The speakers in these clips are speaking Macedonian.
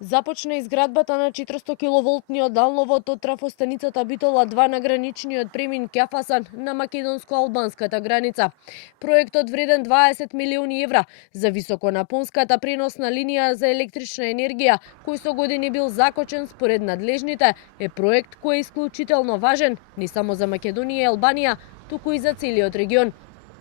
Започна изградбата на 400 киловолтниот далновод од трафостаницата Битола 2 на граничниот премин Кјафасан на македонско-албанската граница. Проектот вреден 20 милиони евра за високонапонската преносна линија за електрична енергија, кој со години бил закочен според надлежните, е проект кој е исклучително важен не само за Македонија и Албанија, туку и за целиот регион.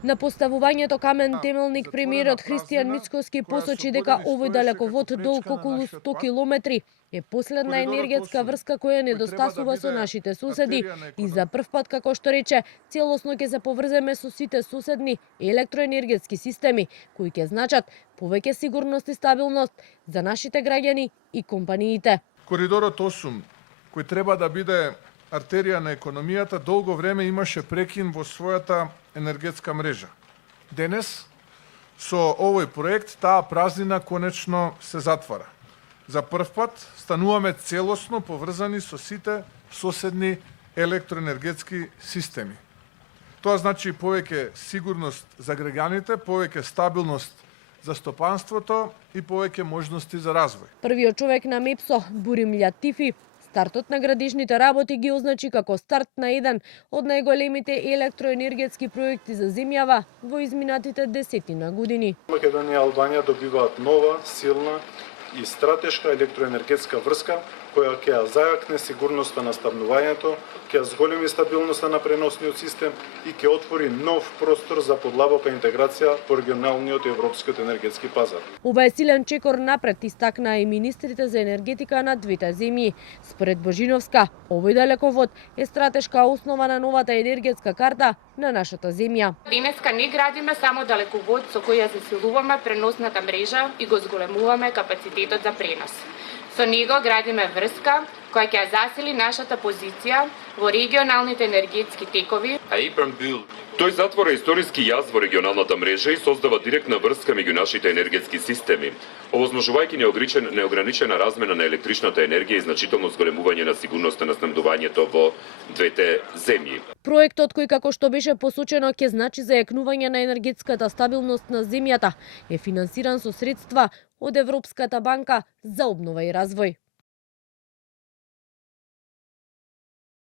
На поставувањето камен темелник премиерот Христијан Мицкоски посочи дека овој далековод долг околу 100 километри е последна енергетска врска која недостасува со нашите соседи и за прв пат, како што рече, целосно ќе се поврземе со сите соседни електроенергетски системи, кои ќе значат повеќе сигурност и стабилност за нашите граѓани и компаниите. Коридорот 8, кој треба да биде артерија на економијата, долго време имаше прекин во својата енергетска мрежа. Денес, со овој проект, таа празнина конечно се затвара. За прв пат стануваме целосно поврзани со сите соседни електроенергетски системи. Тоа значи повеќе сигурност за граѓаните, повеќе стабилност за стопанството и повеќе можности за развој. Првиот човек на МЕПСО, Бурим Лјатифи, стартот на градишните работи ги означи како старт на еден од најголемите електроенергетски проекти за земјава во изминатите десетина години. Македонија и Албанија добиваат нова, силна и стратешка електроенергетска врска која ќе ја зајакне сигурноста на снабдувањето, ќе ја зголеми стабилноста на преносниот систем и ќе отвори нов простор за подлабока интеграција по регионалниот и европскиот енергетски пазар. Ова е силен чекор напред, истакнаа и министрите за енергетика на двете земји. Според Божиновска, овој далековод е стратешка основа на новата енергетска карта на нашата земја. Денеска не градиме само далековод со кој ја засилуваме преносната мрежа и го зголемуваме капацитетот за пренос. Со него градиме врска која ќе засили нашата позиција во регионалните енергетски текови. Тој затвора историски јаз во регионалната мрежа и создава директна врска меѓу нашите енергетски системи, овозможувајќи неограничена размена на електричната енергија и значително зголемување на сигурноста на снабдувањето во двете земји. Проектот кој, како што беше посочено, ќе значи зајакнување на енергетската стабилност на земјата, е финансиран со средства од Европската банка за обнова и развој.